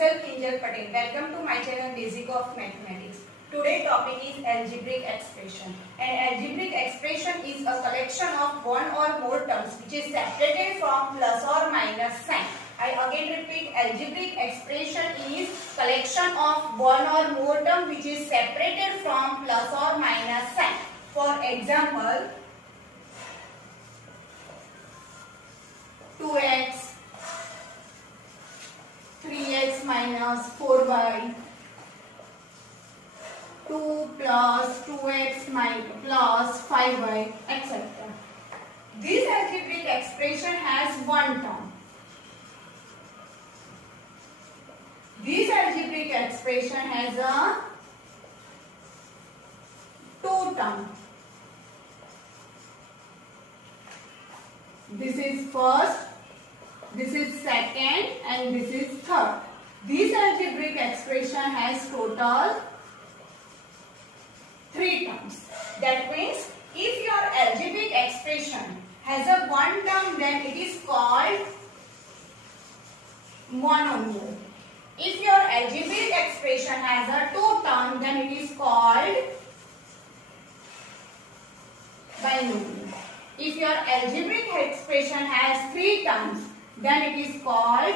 myself Kinjal Patel. Welcome to my channel Basic of Mathematics. Today topic is algebraic expression. An algebraic expression is a collection of one or more terms which is separated from plus or minus sign. I again repeat, algebraic expression is collection of one or more term which is separated from plus or minus sign. For example, 2x 3x minus 4y, 2 plus 2x plus 5y, etc. This algebraic expression has one term. This algebraic expression has a two term. This is first, this is second, and this is third. This algebraic expression has total three terms. That means if your algebraic expression has a one term, then it is called monomial. If your algebraic expression has a two term, then it is called binomial. If your algebraic expression has three terms, then it is called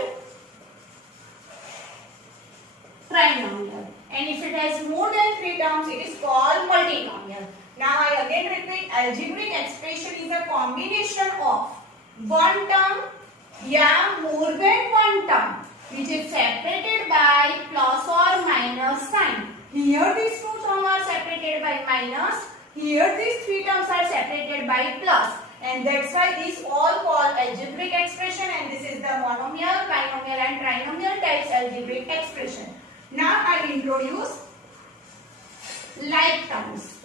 trinomial. And if it has more than three terms, it is called multinomial. Now I again repeat, algebraic expression is a combination of one term or more than one term which is separated by plus or minus sign. Here these two terms are separated by minus. Here these three terms are separated by plus, and that's why these all called algebraic expression, and this is the monomial, binomial and trinomial types algebraic expression. Now I introduce like terms.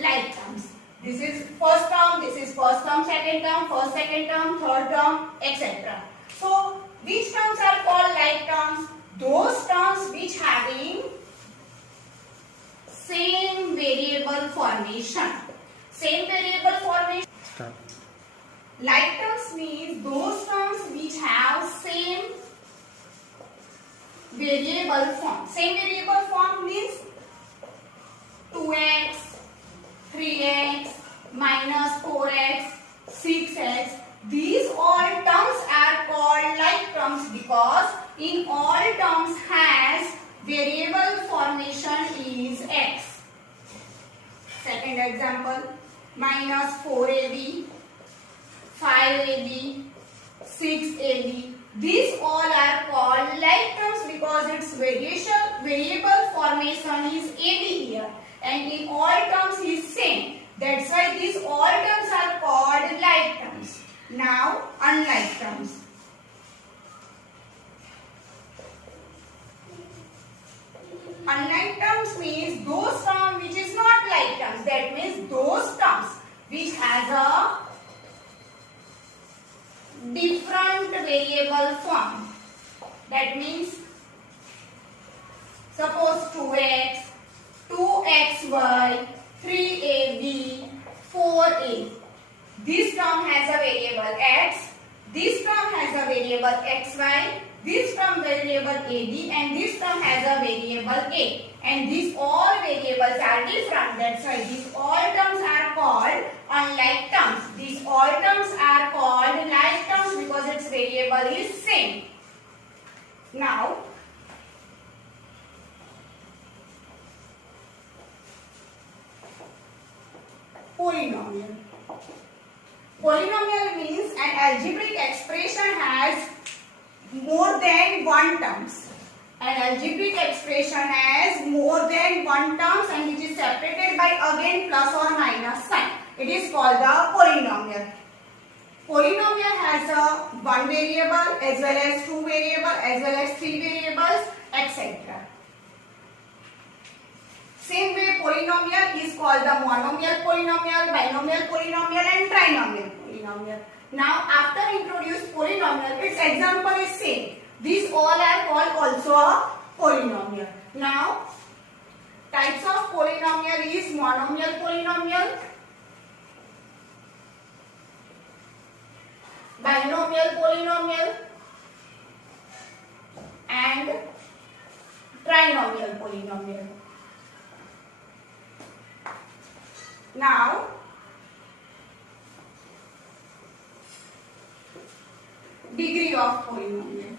Like terms. This is first term, this is first term, second term, first, second term, third term, etc. So which terms are called like terms? Those terms which having same variable formation. Same variable formation. Start. Like terms means those terms which have same variable form. Same variable form means 2x, 3x, minus 4x, 6x. These all terms are called like terms because in all terms has variable formation is x. Second example, minus 4ab, 5ab, 6ab. These all are called like terms because its variable formation is ab here, and in all terms is same. That's why these all terms are called like terms. Now unlike terms. Unlike terms means those terms which is not like terms. That means those terms which has a different variable form. That means suppose 2x, 2xy, 3ab, 4a. This term has a variable x, this term has a variable xy, this term variable ab, and this term has a variable a. And these all variables are different. That's why these all terms are called unlike terms. These all terms are called like terms because its variable is same. Now polynomial. Polynomial means an algebraic expression has more than one terms. An algebraic expression has more than one terms and which is separated by again plus or minus sign. It is called the polynomial. Polynomial has a one variable as well as two variables as well as three variables, etc. Same way polynomial is called the monomial polynomial, binomial polynomial and trinomial polynomial. Now after introduce polynomial, its example is same. These all are called also a polynomial. Now types of polynomial is monomial polynomial, binomial polynomial trinomial polynomial. Now degree of polynomial.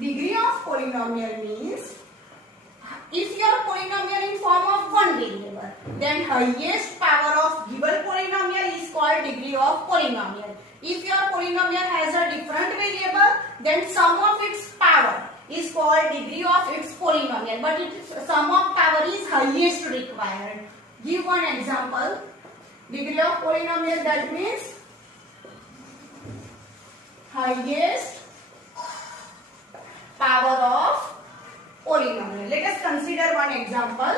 Degree of polynomial means if your polynomial in form of one variable, then highest power of given polynomial is called degree of polynomial. If your polynomial has a different variable, then sum of its power is called degree of its polynomial, but its sum of power is highest required. Give one example. Degree of polynomial, that means highest power of polynomial. Let us consider one example.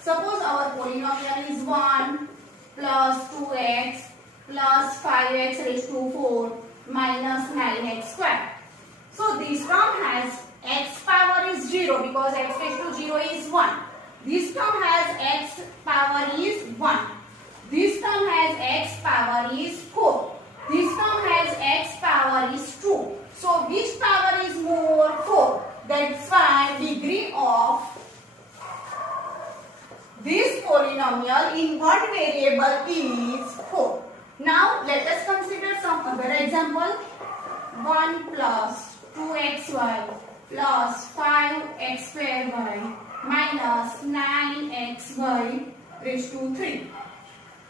Suppose our polynomial is 1 plus 2x plus 5x raised to 4 minus 9x square. So this term has x power is 0 because x raised to 0 is 1. This term has x power is 1. This term has x power is 4. This term has x power is 2. So which power is more? 4. That's why degree of this polynomial in one variable is 4. Now let us consider some other example. 1 plus 2xy plus 5x square y minus 9xy raised to 3.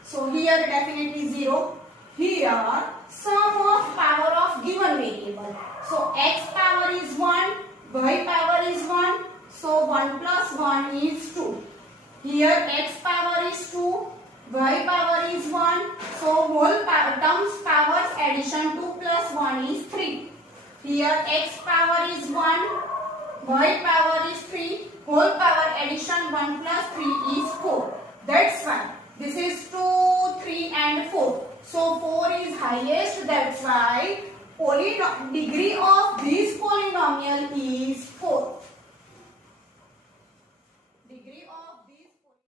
So here definitely 0. Here sum of power of given variable. So x power is 1, y power is 1. So 1 plus 1 is 2. Here x power is 2, y power is 1. So whole terms powers addition 2 plus 1 is 3. Here x power is 1, y power is 3. Whole power addition 1 plus 3 is 4. That's why this is 2, 3 and 4. So 4 is highest. That's why degree of